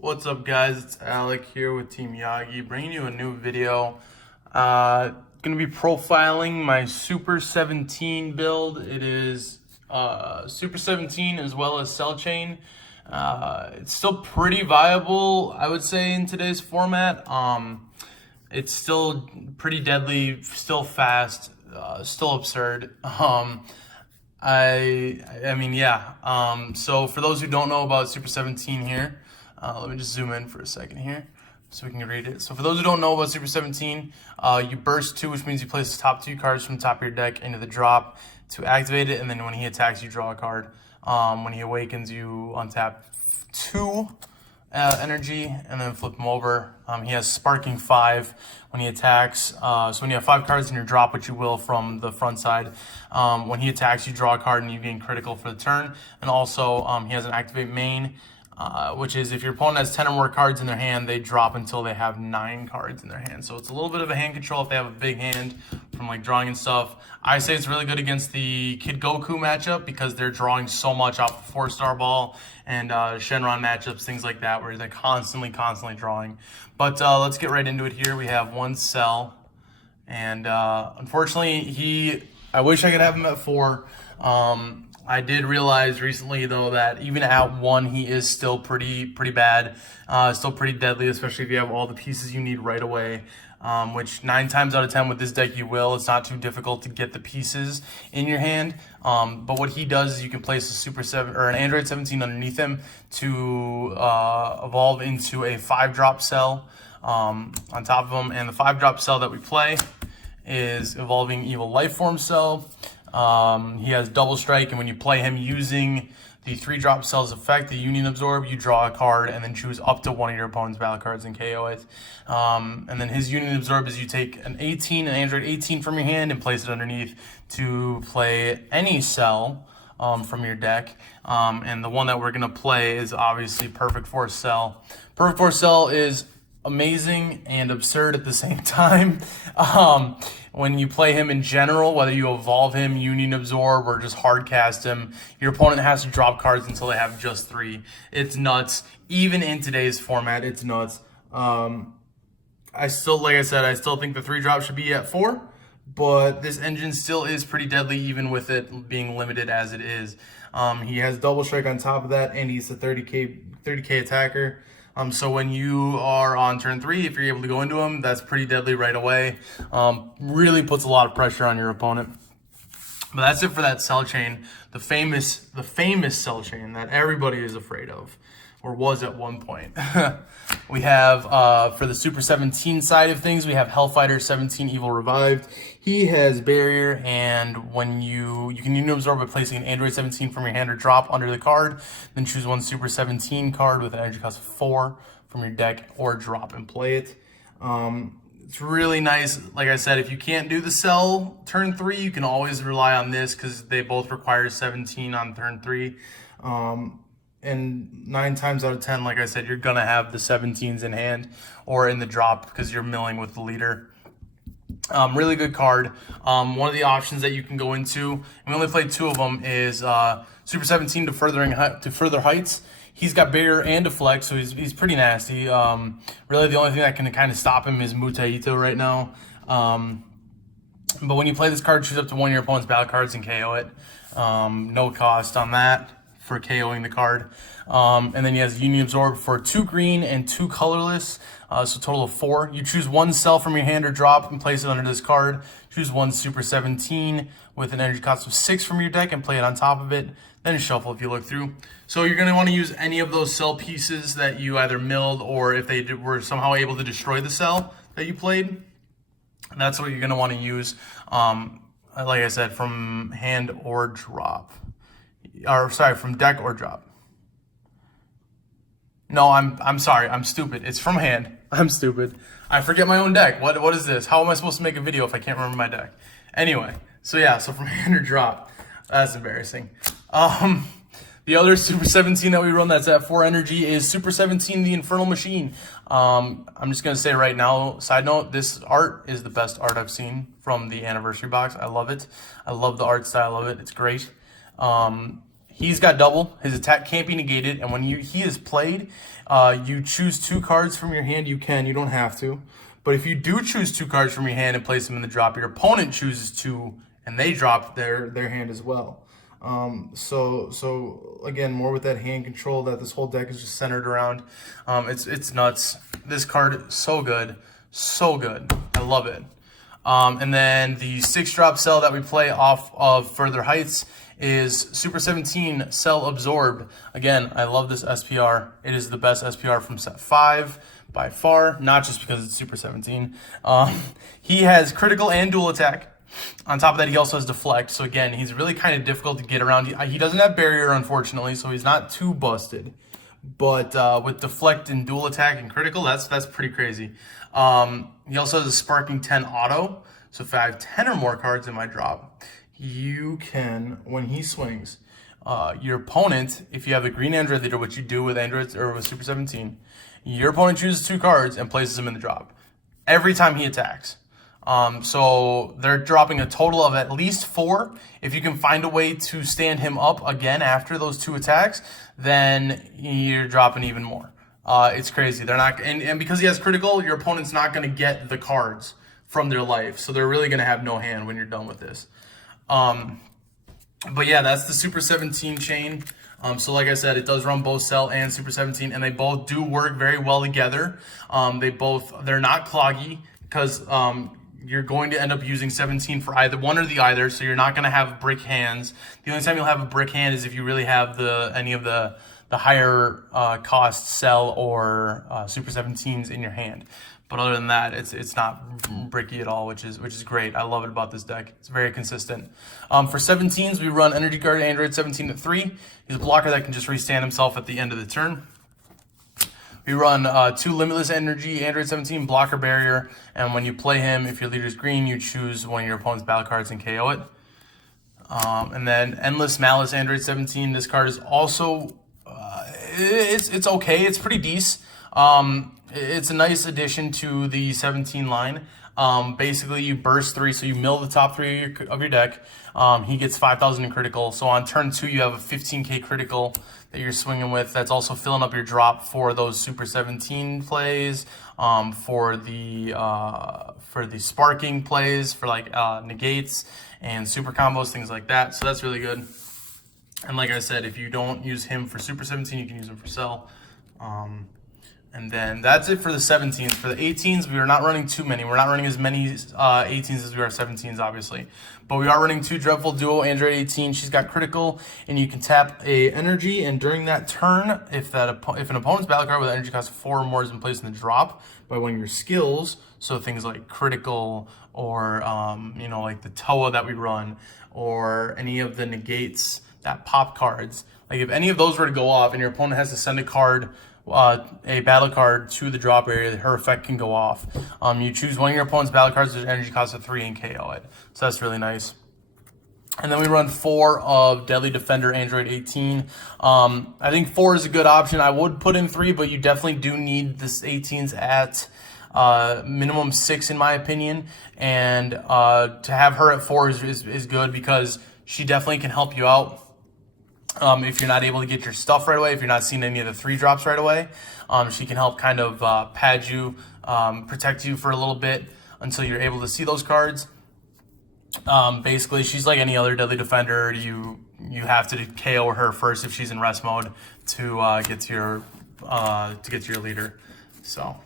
What's up, guys? It's Alec here with Team Yagi, bringing you a new video. Gonna be profiling my Super 17 build. It is Super 17 as well as Cell Chain. It's still pretty viable, I would say, in today's format. It's still pretty deadly, still fast, still absurd. So for those who don't know about Super 17 here, let me just zoom in for a second here so we can read it. So for those who don't know about Super 17, you burst 2, which means you place the top 2 cards from the top of your deck into the drop to activate it, and then when he attacks, you draw a card. When he awakens, you untap 2 energy and then flip him over. He has Sparking 5 when he attacks. So when you have 5 cards in your drop, which you will from the front side, when he attacks, you draw a card and you gain critical for the turn. And also, he has an Activate Main, which is if your opponent has 10 or more cards in their hand, they drop until they have 9 cards in their hand. So it's a little bit of a hand control if they have a big hand from like drawing and stuff. I say it's really good against the Kid Goku matchup because they're drawing so much off the 4-star ball and Shenron matchups, things like that, where they're constantly drawing. But let's get right into it here. We have 1 Cell, and unfortunately, I wish I could have him at 4. I did realize recently, though, that even at 1, he is still pretty bad, still pretty deadly, especially if you have all the pieces you need right away, which 9 times out of 10 with this deck you will. It's not too difficult to get the pieces in your hand. But what he does is you can place a Super 7 or an Android 17 underneath him to evolve into a 5-drop cell on top of him. And the 5-drop cell that we play is Evolving Evil Lifeform Cell. He has Double Strike, and when you play him using the 3-drop cell's effect, the Union Absorb, you draw a card and then choose up to one of your opponent's battle cards and KO it. And then his Union Absorb is you take an Android 18 from your hand and place it underneath to play any cell from your deck. And the one that we're going to play is obviously Perfect Force Cell. Perfect Force Cell is amazing and absurd at the same time. When you play him in general, whether you evolve him, Union Absorb, or just hard cast him, your opponent has to drop cards until they have just 3. It's nuts. Even in today's format, it's nuts. I still think the 3-drop should be at 4, but this engine still is pretty deadly, even with it being limited as it is. He has Double Strike on top of that, and he's a 30k attacker. So when you are on turn 3, if you're able to go into him, that's pretty deadly right away. Really puts a lot of pressure on your opponent. But that's it for that cell chain, the famous cell chain that everybody is afraid of, or was at one point. We have, for the Super 17 side of things, we have Hellfighter 17 Evil Revived. He has Barrier, and when you can Union Absorb by placing an Android 17 from your hand or drop under the card, then choose 1 Super 17 card with an energy cost of 4 from your deck, or drop and play it. It's really nice. Like I said, if you can't do the cell turn 3, you can always rely on this because they both require 17 on turn 3. And 9 times out of 10, like I said, you're going to have the 17s in hand or in the drop because you're milling with the leader. Really good card. One of the options that you can go into, and we only played 2 of them, is Super 17 to further heights. He's got Barrier and Deflect, so he's pretty nasty. Really, the only thing that can kind of stop him is Mutaito right now. But when you play this card, choose up to one of your opponent's battle cards and KO it. No cost on that for KOing the card. And then he has Union Absorb for 2 green and 2 colorless, so total of 4. You choose 1 cell from your hand or drop and place it under this card. Choose 1 Super 17 with an energy cost of 6 from your deck and play it on top of it. Then shuffle if you look through. So you're going to want to use any of those cell pieces that you either milled, or if they were somehow able to destroy the cell that you played, that's what you're going to want to use. Like I said, from hand or drop. Or sorry, from deck or drop. No, I'm sorry, I'm stupid. It's from hand. I'm stupid. I forget my own deck. What is this? How am I supposed to make a video if I can't remember my deck? Anyway, so from hand or drop. That's embarrassing. The other Super 17 that we run that's at 4 energy is Super 17 the Infernal Machine. I'm just gonna say right now, side note, this art is the best art I've seen from the anniversary box. I love it. I love the art style of it. It's great. he's got double. His attack can't be negated, and when he is played, you choose 2 cards from your hand. You don't have to. But if you do choose 2 cards from your hand and place them in the drop, your opponent chooses 2, and they drop their hand as well. So again, more with that hand control that this whole deck is just centered around. It's nuts. This card, so good. So good. I love it. And then the 6-drop cell that we play off of Further Heights is Super 17 Cell Absorbed. Again, I love this SPR. It is the best SPR from set 5 by far, not just because it's Super 17. He has critical and dual attack. On top of that, he also has deflect. So again, he's really kind of difficult to get around. He doesn't have barrier, unfortunately, so he's not too busted. But with deflect and dual attack and critical, that's pretty crazy. He also has a Sparking 10 auto. So if I have 10 or more cards in my drop, you can, when he swings, your opponent, if you have a green Android leader, which you do with Androids or with Super 17, your opponent chooses 2 cards and places them in the drop every time he attacks. So they're dropping a total of at least 4. If you can find a way to stand him up again after those 2 attacks, then you're dropping even more. It's crazy. They're not, and because he has critical, your opponent's not going to get the cards from their life. So they're really going to have no hand when you're done with this. But yeah, that's the Super 17 chain. So like I said, it does run both Cell and Super 17, and they both do work very well together. They're not cloggy because you're going to end up using 17 for either one or the other, so you're not going to have brick hands. The only time you'll have a brick hand is if you really have any of the higher cost Cell or Super 17s in your hand. But other than that, it's not bricky at all, which is great. I love it about this deck. It's very consistent. For 17s, we run Energy Guard Android 17 at 3. He's a blocker that can just restand himself at the end of the turn. We run 2 Limitless Energy Android 17 Blocker Barrier, and when you play him, if your leader's green, you choose one of your opponent's battle cards and KO it. And then Endless Malice Android 17. This card is also it's okay. It's pretty decent. It's a nice addition to the 17 line. Basically, you burst 3, so you mill the top 3 of your deck. He gets 5,000 in critical. So on turn 2, you have a 15k critical that you're swinging with. That's also filling up your drop for those Super 17 plays, for the sparking plays, for like negates and super combos, things like that. So that's really good. And like I said, if you don't use him for Super 17, you can use him for Cell. And then that's it for the 17s. For the 18s, we are not running too many. We're not running as many 18s as we are 17s, obviously. But we are running 2 Dreadful Duo Android 18. She's got critical, and you can tap a energy. And during that turn, if an opponent's battle card with energy cost 4 or more has been placed in the drop by one of your skills, so things like critical or like the Toa that we run, or any of the negates that pop cards. Like if any of those were to go off, and your opponent has to send a card, a battle card to the drop area, her effect can go off. You choose one of your opponent's battle cards with energy cost of 3 and KO it. So that's really nice. And then we run 4 of Deadly Defender Android 18. I think 4 is a good option. I would put in 3, but you definitely do need this 18s at minimum 6 in my opinion. And to have her at 4 is good because she definitely can help you out. If you're not able to get your stuff right away, if you're not seeing any of the 3 drops right away, she can help kind of pad you, protect you for a little bit until you're able to see those cards. Basically, she's like any other Deadly Defender. You have to KO her first if she's in rest mode to get to your leader. So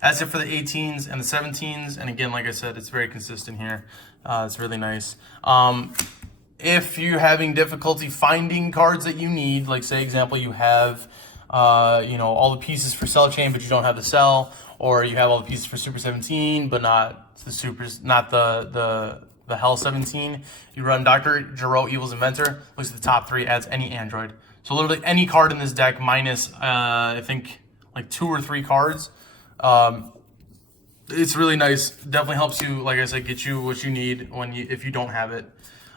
that's it for the 18s and the 17s. And again, like I said, it's very consistent here. It's really nice. If you're having difficulty finding cards that you need, like say example, you have all the pieces for Cell Chain, but you don't have the Cell, or you have all the pieces for Super 17, but not the Hell 17. You run Dr. Gero, Evil's Inventor, looks at the top 3, adds any Android. So literally any card in this deck minus I think like 2 or 3 cards. It's really nice. Definitely helps you, like I said, get you what you need if you don't have it.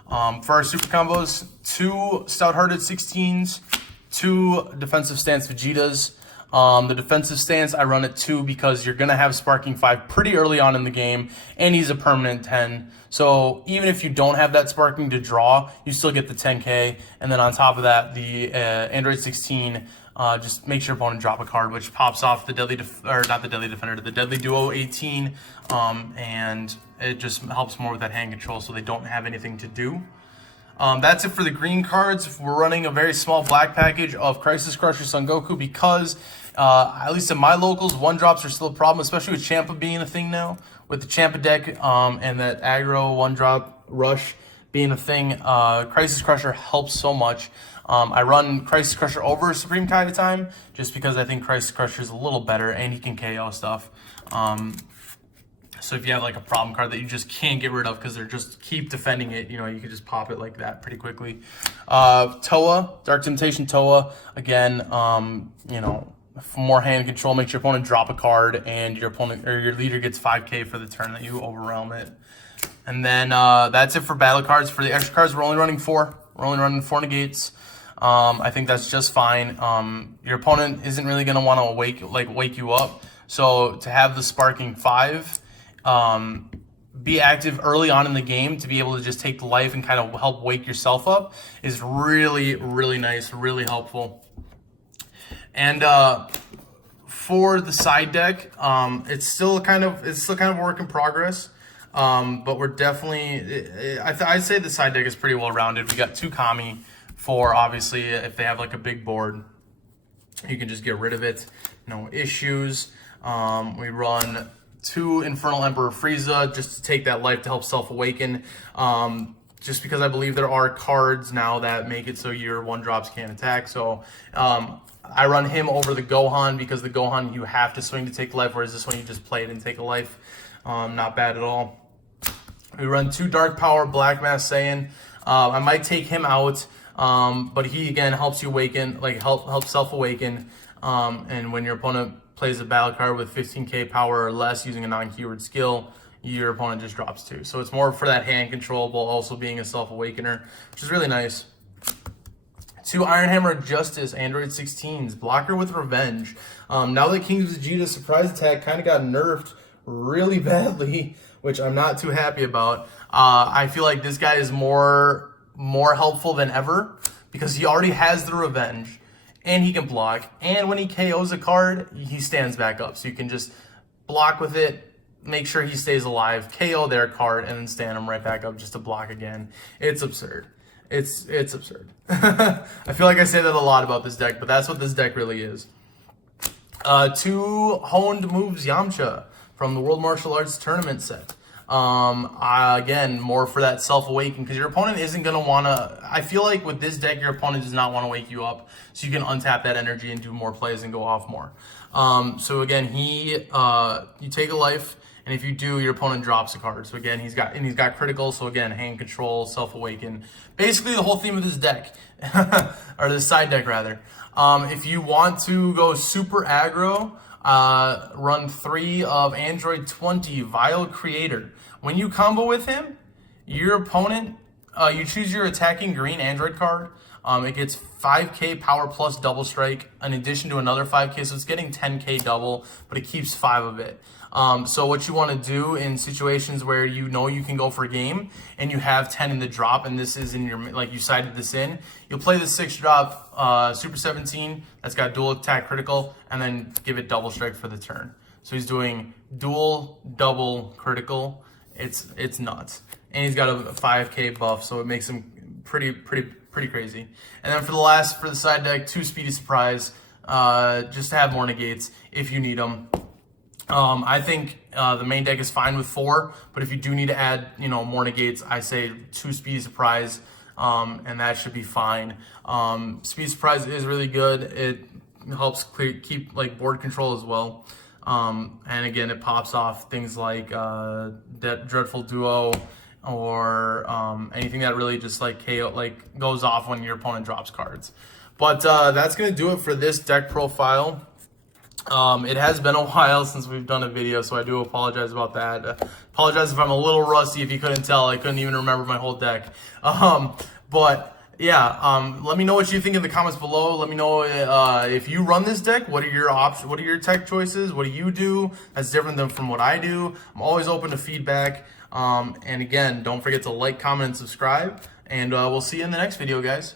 For our super combos, 2 Stout-Hearted 16s, 2 Defensive Stance Vegetas, The defensive stance, I run at 2 because you're going to have Sparking 5 pretty early on in the game, and he's a permanent 10. So even if you don't have that Sparking to draw, you still get the 10K. And then on top of that, the Android 16 just makes your opponent drop a card, which pops off the Deadly, not the Deadly Defender, the Deadly Duo 18, and it just helps more with that hand control so they don't have anything to do. That's it for the green cards. We're running a very small black package of Crisis Crusher Son Goku because, at least in my locals, 1-drops are still a problem, especially with Champa being a thing now. With the Champa deck and that aggro 1-drop rush being a thing, Crisis Crusher helps so much. I run Crisis Crusher over Supreme Kai at a time just because I think Crisis Crusher is a little better and he can KO stuff. So if you have like a problem card that you just can't get rid of because they're just keep defending it, you know, you can just pop it like that pretty quickly. Toa, Dark Temptation Toa, again, you know, more hand control, makes your opponent drop a card and your opponent or your leader gets 5K for the turn that you overwhelm it. And then that's it for battle cards. For the extra cards, we're only running 4. We're only running 4 negates. I think that's just fine. Your opponent isn't really going to want to wake you up. So to have the Sparking 5, be active early on in the game to be able to just take the life and kind of help wake yourself up is really, really nice, really helpful. And for the side deck, it's still kind of a work in progress. But we're definitely, I'd say the side deck is pretty well rounded. We got 2 Kami for obviously if they have like a big board, you can just get rid of it, no issues. We run 2 Infernal Emperor Frieza just to take that life to help self-awaken. Just because I believe there are cards now that make it so your 1-drops can't attack. So I run him over the Gohan because the Gohan you have to swing to take life, whereas this one you just play it and take a life. Not bad at all. We run 2 Dark Power Black Mass Saiyan. I might take him out, but he again helps you awaken, like help self-awaken. And when your opponent plays a battle card with 15k power or less using a non-keyword skill, your opponent just drops 2. So it's more for that hand control while also being a self-awakener, which is really nice. 2 Iron Hammer Justice Android 16s, blocker with revenge. Now that King of Vegeta's surprise attack kind of got nerfed really badly, which I'm not too happy about. I feel like this guy is more helpful than ever because he already has the revenge and he can block, and when he KOs a card, he stands back up. So you can just block with it, make sure he stays alive, KO their card, and then stand him right back up just to block again. It's absurd. It's absurd. I feel like I say that a lot about this deck, but that's what this deck really is. 2 Honed Moves Yamcha from the World Martial Arts Tournament set. Again, more for that self-awaken because your opponent isn't going to want to, I feel like with this deck, your opponent does not want to wake you up, so you can untap that energy and do more plays and go off more. So again, you take a life, and if you do, your opponent drops a card. So again, he's got critical, so again, hand control, self-awaken. Basically the whole theme of this deck, or this side deck rather. If you want to go super aggro, run 3 of Android 20 Vile Creator. When you combo with him, your opponent, you choose your attacking green Android card. It gets 5k power plus double strike in addition to another 5k, so it's getting 10k double, but it keeps 5 of it. So what you want to do in situations where you know you can go for a game and you have 10 in the drop and this is in your, like you sided this in, you'll play the 6-drop Super 17 that's got dual attack critical and then give it double strike for the turn. So he's doing dual, double, critical. It's nuts. And he's got a 5k buff, so it makes him pretty crazy. And then for the side deck, 2 Speedy Surprise, just to have more negates if you need them. I think the main deck is fine with 4, but if you do need to add, more negates, I say 2 Speedy Surprise, and that should be fine. Speedy Surprise is really good. It helps keep like board control as well. And again, it pops off things like that Dreadful Duo or anything that really just like KO, like goes off when your opponent drops cards. But that's gonna do it for this deck profile. It has been a while since we've done a video, so I do apologize about that. Apologize if I'm a little rusty. If you couldn't tell, I couldn't even remember my whole deck. But Yeah, let me know what you think in the comments below. Let me know if you run this deck. What are your options? What are your tech choices? What do you do that's different than from what I do? I'm always open to feedback. And again, don't forget to like, comment, and subscribe. And we'll see you in the next video, guys.